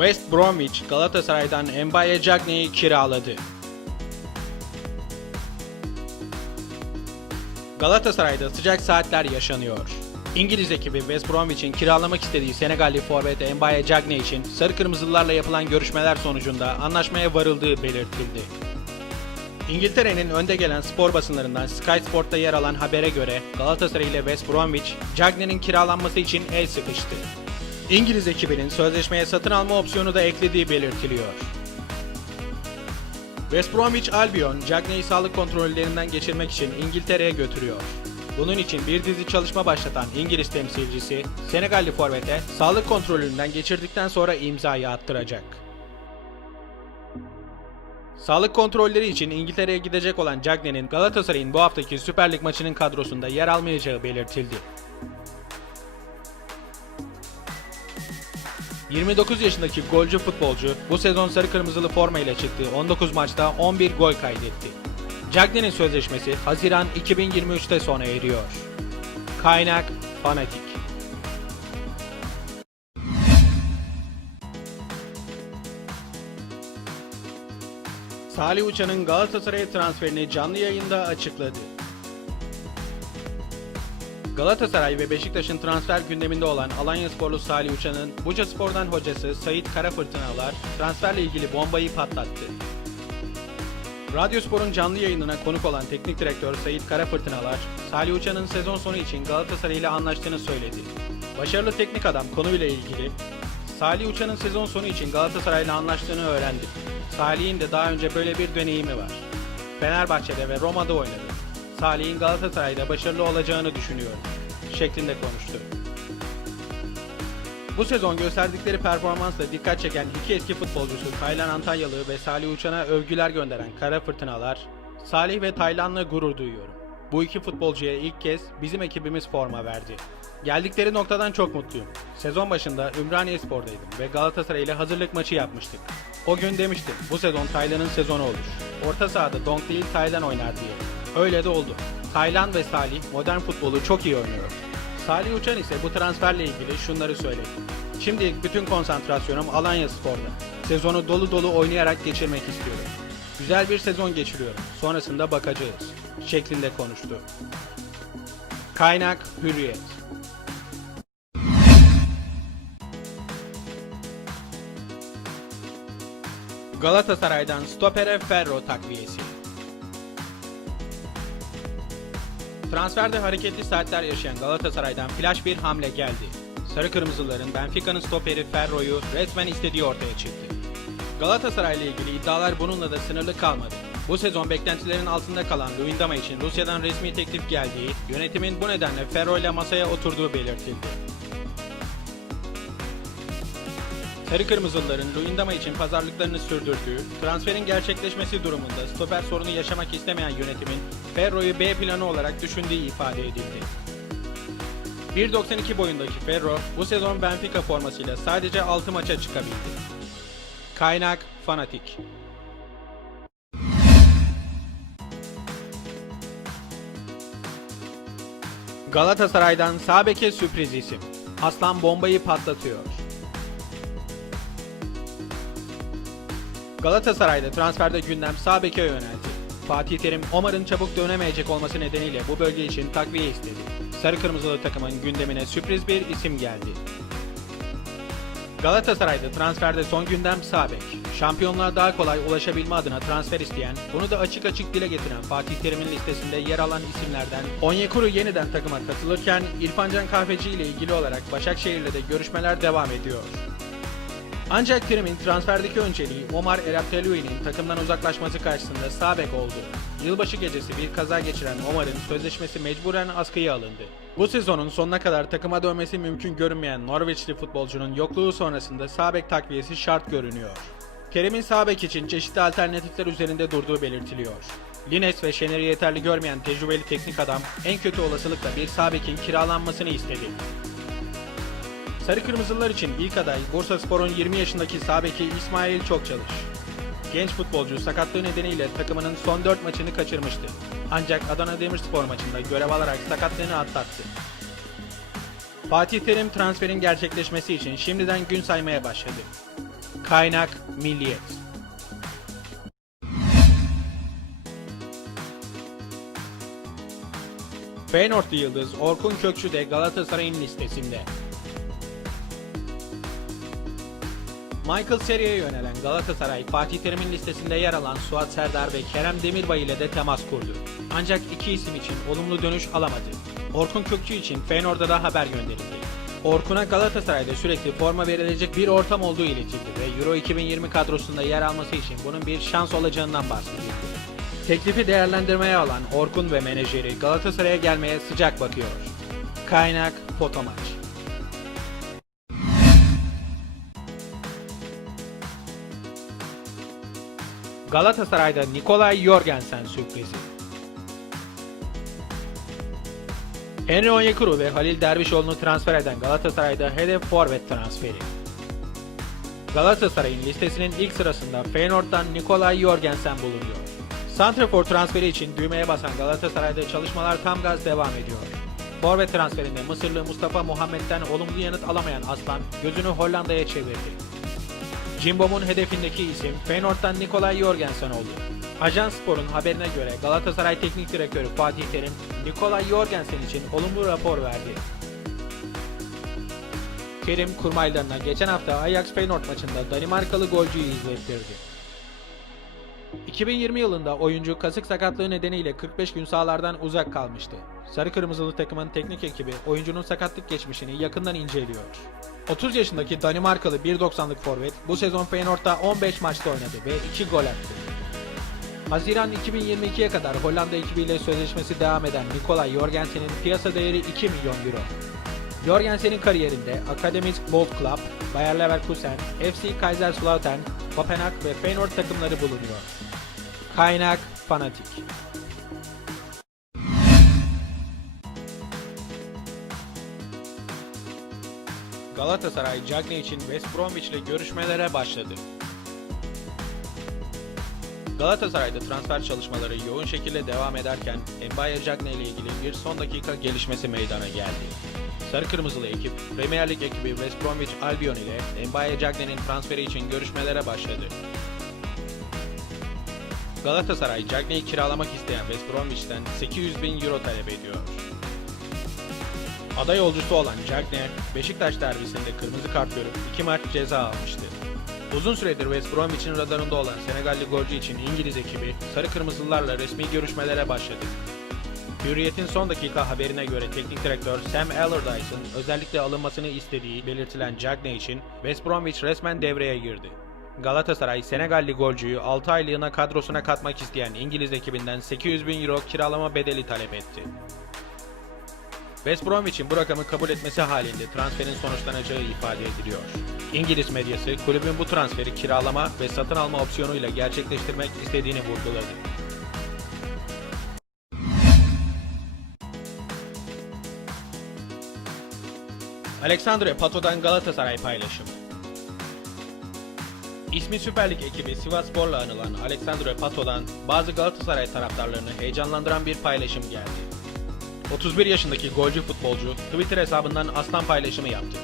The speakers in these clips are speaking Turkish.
West Bromwich Galatasaray'dan Mbaye Cagney'i kiraladı. Galatasaray'da sıcak saatler yaşanıyor. İngiliz ekibi West Bromwich'in kiralamak istediği Senegalli forvet Mbaye Cagney için sarı kırmızılılarla yapılan görüşmeler sonucunda anlaşmaya varıldığı belirtildi. İngiltere'nin önde gelen spor basınlarından Sky Sport'ta yer alan habere göre Galatasaray ile West Bromwich, Cagney'in kiralanması için el sıkıştı. İngiliz ekibinin sözleşmeye satın alma opsiyonu da eklediği belirtiliyor. West Bromwich Albion, Cagney'i sağlık kontrollerinden geçirmek için İngiltere'ye götürüyor. Bunun için bir dizi çalışma başlatan İngiliz temsilcisi, Senegalli forvete sağlık kontrolünden geçirdikten sonra imzayı attıracak. Sağlık kontrolleri için İngiltere'ye gidecek olan Cagney'in Galatasaray'ın bu haftaki Süper Lig maçının kadrosunda yer almayacağı belirtildi. 29 yaşındaki golcü futbolcu bu sezon sarı kırmızılı forma ile çıktığı 19 maçta 11 gol kaydetti. Cagney'in sözleşmesi Haziran 2023'te sona eriyor. Kaynak Fanatik Salih Uçan'ın Galatasaray'a transferini canlı yayında açıkladı. Galatasaray ve Beşiktaş'ın transfer gündeminde olan Alanya sporlu Salih Uçan'ın Buca Spor'dan hocası Sait Karafırtınalar transferle ilgili bombayı patlattı. Radyospor'un canlı yayınına konuk olan teknik direktör Sait Karafırtınalar, Salih Uçan'ın sezon sonu için Galatasaray ile anlaştığını söyledi. Başarılı teknik adam konuyla ilgili, Salih Uçan'ın sezon sonu için Galatasaray ile anlaştığını öğrendi. Salih'in de daha önce böyle bir deneyimi var. Fenerbahçe'de ve Roma'da oynadı. Salih'in Galatasaray'da başarılı olacağını düşünüyorum şeklinde konuştu. Bu sezon gösterdikleri performansla dikkat çeken iki eski futbolcusu Taylan Antalyalı ve Salih Uçan'a övgüler gönderen Kara Fırtınalar, Salih ve Taylan'la gurur duyuyorum. Bu iki futbolcuya ilk kez bizim ekibimiz forma verdi. Geldikleri noktadan çok mutluyum. Sezon başında Ümraniye Spor'daydım ve Galatasaray ile hazırlık maçı yapmıştık. O gün demiştim bu sezon Taylan'ın sezonu olur. Orta sahada Donk değil Taylan oynar diye. Öyle de oldu. Taylan ve Salih modern futbolu çok iyi oynuyor. Salih Uçan ise bu transferle ilgili şunları söyledi. Şimdilik bütün konsantrasyonum Alanya Spor'da. Sezonu dolu dolu oynayarak geçirmek istiyorum. Güzel bir sezon geçiriyorum. Sonrasında bakacağız. Şeklinde konuştu. Kaynak Hürriyet Galatasaray'dan stopere Ferro takviyesi. Transferde hareketli saatler yaşayan Galatasaray'dan flash bir hamle geldi. Sarı Kırmızıların Benfica'nın stoperi Ferro'yu resmen istediği ortaya çıktı. Galatasaray ile ilgili iddialar bununla da sınırlı kalmadı. Bu sezon beklentilerin altında kalan Luyendama için Rusya'dan resmi teklif geldiği, yönetimin bu nedenle Ferro ile masaya oturduğu belirtildi. Sarı Kırmızılıların Luyendama için pazarlıklarını sürdürdüğü, transferin gerçekleşmesi durumunda stoper sorunu yaşamak istemeyen yönetimin Ferro'yu B planı olarak düşündüğü ifade edildi. 1.92 boyundaki Ferro bu sezon Benfica formasıyla sadece 6 maça çıkabildi. Kaynak Fanatik Galatasaray'dan Sabek'e sürpriz isim. Aslan bombayı patlatıyor. Galatasaray'da transferde gündem sağ beke yöneldi. Fatih Terim, Omar'ın çabuk dönemeyecek olması nedeniyle bu bölge için takviye istedi. Sarı Kırmızılı takımın gündemine sürpriz bir isim geldi. Galatasaray'da transferde son gündem sağ bek. Şampiyonluğa daha kolay ulaşabilme adına transfer isteyen, bunu da açık açık dile getiren Fatih Terim'in listesinde yer alan isimlerden Onyekuru yeniden takıma katılırken İrfancan Kahveci ile ilgili olarak Başakşehir'le de görüşmeler devam ediyor. Ancak Terim'in transferdeki önceliği Omar Eraptelui'nin takımdan uzaklaşması karşısında sağ bek oldu. Yılbaşı gecesi bir kaza geçiren Omar'ın sözleşmesi mecburen askıya alındı. Bu sezonun sonuna kadar takıma dönmesi mümkün görünmeyen Norveçli futbolcunun yokluğu sonrasında sağ bek takviyesi şart görünüyor. Kerim'in sağ bek için çeşitli alternatifler üzerinde durduğu belirtiliyor. Lines ve Şener'i yeterli görmeyen tecrübeli teknik adam en kötü olasılıkla bir sağ bekin kiralanmasını istedi. Sarı Kırmızılar için ilk aday Bursa Spor'un 20 yaşındaki sağ beki İsmail Çokçalış. Genç futbolcu sakatlığı nedeniyle takımının son 4 maçını kaçırmıştı. Ancak Adana Demirspor maçında görev alarak sakatlığını atlattı. Fatih Terim transferin gerçekleşmesi için şimdiden gün saymaya başladı. Kaynak Milliyet Feyenoordlu yıldız Orkun Kökçü de Galatasaray'ın listesinde. Michael Seri'ye yönelen Galatasaray, Fatih Terim'in listesinde yer alan Suat Serdar ve Kerem Demirbay ile de temas kurdu. Ancak iki isim için olumlu dönüş alamadı. Orkun Kökçü için Feyenoord'a da haber gönderildi. Orkun'a Galatasaray'da sürekli forma verilecek bir ortam olduğu iletildi ve Euro 2020 kadrosunda yer alması için bunun bir şans olacağından bahsedildi. Teklifi değerlendirmeye alan Orkun ve menajeri Galatasaray'a gelmeye sıcak bakıyor. Kaynak Fotomaç Galatasaray'da Nikolay Jorgensen sürprizi. Henry Onyekuru ve Halil Dervişoğlu'nu transfer eden Galatasaray'da hedef forvet transferi. Galatasaray'ın listesinin ilk sırasında Feyenoord'dan Nikolay Jorgensen bulunuyor. Santrafor transferi için düğmeye basan Galatasaray'da çalışmalar tam gaz devam ediyor. Forvet transferinde Mısırlı Mustafa Muhammed'den olumlu yanıt alamayan Aslan gözünü Hollanda'ya çevirdi. Cimbom'un hedefindeki isim Feyenoord'dan Nikolay Jorgensen oldu. Ajans Spor'un haberine göre Galatasaray Teknik Direktörü Fatih Terim, Nikolay Jorgensen için olumlu rapor verdi. Terim kurmaylarına geçen hafta Ajax Feyenoord maçında Danimarkalı golcüyü izlettirdi. 2020 yılında oyuncu kasık sakatlığı nedeniyle 45 gün sahalardan uzak kalmıştı. Sarı Kırmızılı takımın teknik ekibi oyuncunun sakatlık geçmişini yakından inceliyor. 30 yaşındaki Danimarkalı 1.90'lık forvet bu sezon Feyenoord'da 15 maçta oynadı ve 2 gol attı. Haziran 2022'ye kadar Hollanda ekibiyle sözleşmesi devam eden Nikolay Jorgensen'in piyasa değeri 2 milyon euro. Jorgensen'in kariyerinde Akademik Bold Club, Bayer Leverkusen, FC Kaiserslautern, Kopenhag ve Feyenoord takımları bulunuyor. Kaynak Fanatik Galatasaray Cagney için West Bromwich ile görüşmelere başladı. Galatasaray'da transfer çalışmaları yoğun şekilde devam ederken Mbaye Cagney ile ilgili bir son dakika gelişmesi meydana geldi. Sarı Kırmızılı ekip Premier Lig ekibi West Bromwich Albion ile Mbaye Cagney'in transferi için görüşmelere başladı. Galatasaray Cagney'i kiralamak isteyen West Bromwich'ten 800 bin euro talep ediyor. Aday yolcusu olan Cagney, Beşiktaş derbisinde kırmızı kart görüp 2 maç ceza almıştı. Uzun süredir West Bromwich'in radarında olan Senegalli golcü için İngiliz ekibi Sarı Kırmızılılarla resmi görüşmelere başladı. Hürriyet'in son dakika haberine göre teknik direktör Sam Allardyce'ın özellikle alınmasını istediği belirtilen Cagney için West Bromwich resmen devreye girdi. Galatasaray Senegalli golcüyü 6 aylığına kadrosuna katmak isteyen İngiliz ekibinden 800 bin euro kiralama bedeli talep etti. West Bromwich'in bu rakamı kabul etmesi halinde transferin sonuçlanacağı ifade ediliyor. İngiliz medyası kulübün bu transferi kiralama ve satın alma opsiyonuyla gerçekleştirmek istediğini vurguladı. Alexandre Pato'dan Galatasaray paylaşımı. İsmi Süper Lig ekibi Sivasspor'la anılan Alexandre Pato'dan bazı Galatasaray taraftarlarını heyecanlandıran bir paylaşım geldi. 31 yaşındaki golcü futbolcu Twitter hesabından aslan paylaşımı yaptı.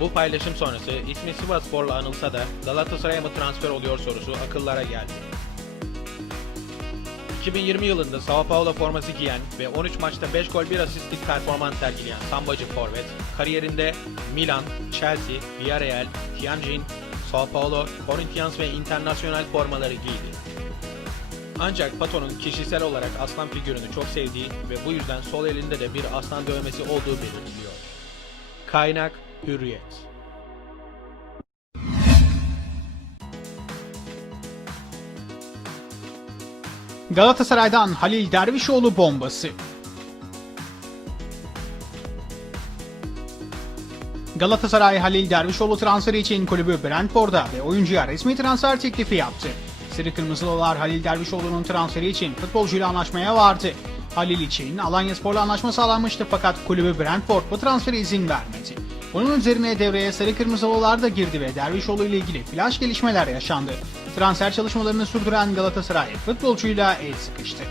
Bu paylaşım sonrası ismi Sivasspor'la anılsa da Galatasaray'a mı transfer oluyor sorusu akıllara geldi. 2020 yılında Sao Paulo forması giyen ve 13 maçta 5 gol 1 asistlik performans sergileyen Sambacı forvet, kariyerinde Milan, Chelsea, Villarreal, Tianjin, Sao Paulo, Corinthians ve Internacional formaları giydi. Ancak Pato'nun kişisel olarak aslan figürünü çok sevdiği ve bu yüzden sol elinde de bir aslan dövmesi olduğu belirtiliyor. Kaynak Hürriyet Galatasaray'dan Halil Dervişoğlu bombası. Galatasaray Halil Dervişoğlu transferi için kulübü Brentford'a ve oyuncuya resmi transfer teklifi yaptı. Sarı Kırmızılılar Halil Dervişoğlu'nun transferi için futbolcuyla anlaşmaya vardı. Halil için Alanya Spor'la anlaşma sağlanmıştı fakat kulübü Brentford bu transfere izin vermedi. Bunun üzerine devreye Sarı Kırmızılılar da girdi ve Dervişoğlu ile ilgili flash gelişmeler yaşandı. Transfer çalışmalarını sürdüren Galatasaray futbolcuyla el sıkıştı.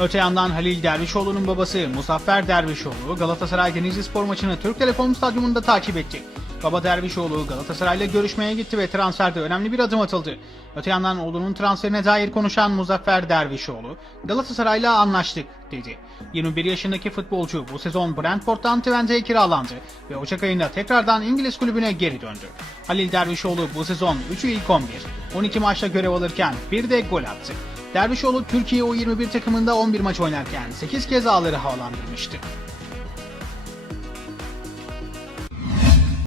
Öte yandan Halil Dervişoğlu'nun babası Muzaffer Dervişoğlu Galatasaray Denizli Spor maçını Türk Telekom Stadyumunda takip etti. Baba Dervişoğlu Galatasaray'la görüşmeye gitti ve transferde önemli bir adım atıldı. Öte yandan oğlunun transferine dair konuşan Muzaffer Dervişoğlu Galatasaray'la anlaştık dedi. 21 yaşındaki futbolcu bu sezon Brentford'dan Twente'ye kiralandı ve Ocak ayında tekrardan İngiliz kulübüne geri döndü. Halil Dervişoğlu bu sezon 3'ü ilk 11, 12 maçta görev alırken bir de gol attı. Dervişoğlu Türkiye U21 takımında 11 maç oynarken 8 kez ağları havalandırmıştı.